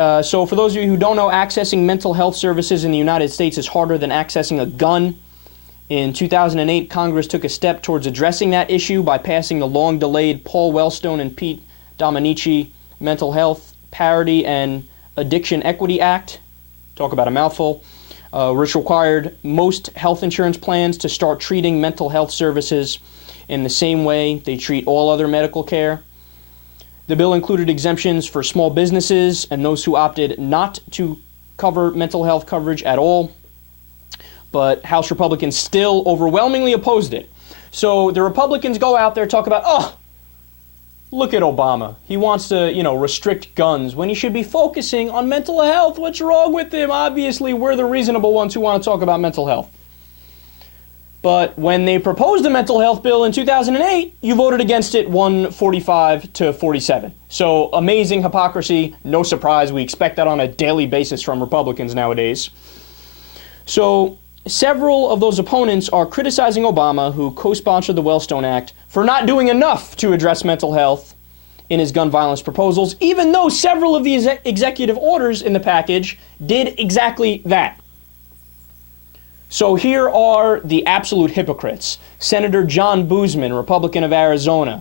So for those of you who don't know, accessing mental health services in the United States is harder than accessing a gun. In 2008, Congress took a step towards addressing that issue by passing the long-delayed Paul Wellstone and Pete Domenici Mental Health Parity and Addiction Equity Act. Talk about a mouthful. Which required most health insurance plans to start treating mental health services in the same way they treat all other medical care. The bill included exemptions for small businesses and those who opted not to cover mental health coverage at all. But House Republicans still overwhelmingly opposed it. So the Republicans go out there, talk about, oh, look at Obama. He wants to, restrict guns when he should be focusing on mental health. What's wrong with him? Obviously, we're the reasonable ones who want to talk about mental health. But when they proposed the mental health bill in 2008, you voted against it 145 to 47. So amazing hypocrisy. No surprise. We expect that on a daily basis from Republicans nowadays. So several of those opponents are criticizing Obama, who co-sponsored the Wellstone Act, for not doing enough to address mental health in his gun violence proposals, even though several of the executive orders in the package did exactly that. So here are the absolute hypocrites. Senator John Boozman, Republican of Arizona.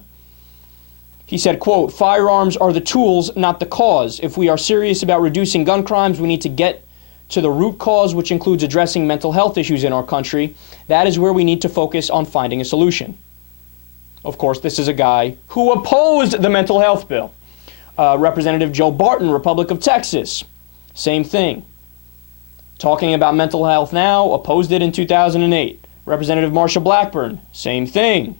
He said, quote, "Firearms are the tools, not the cause. If we are serious about reducing gun crimes, we need to get to the root cause, which includes addressing mental health issues in our country. That is where we need to focus on finding a solution." Of course, this is a guy who opposed the mental health bill. Representative Joe Barton, Republic of Texas, same thing. Talking about mental health now, opposed it in 2008. Representative Marsha Blackburn, same thing.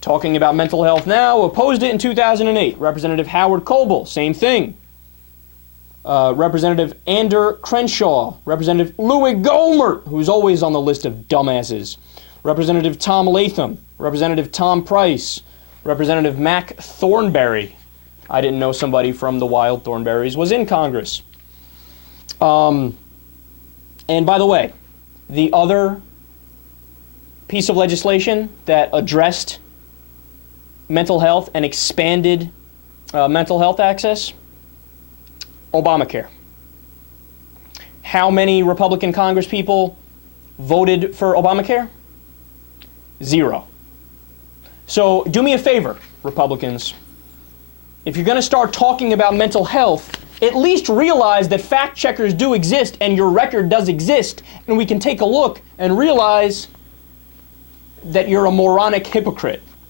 Talking about mental health now, opposed it in 2008. Representative Howard Coble, same thing. Representative Ander Crenshaw, Representative Louis Gohmert, who's always on the list of dumbasses, Representative Tom Latham, Representative Tom Price, Representative Mac Thornberry. I didn't know somebody from the Wild Thornberrys was in Congress. And by the way, the other piece of legislation that addressed mental health and expanded mental health access, Obamacare. How many Republican Congresspeople voted for Obamacare? 0. So do me a favor, Republicans. If you're going to start talking about mental health, at least realize that fact checkers do exist and your record does exist, and we can take a look and realize that you're a moronic hypocrite.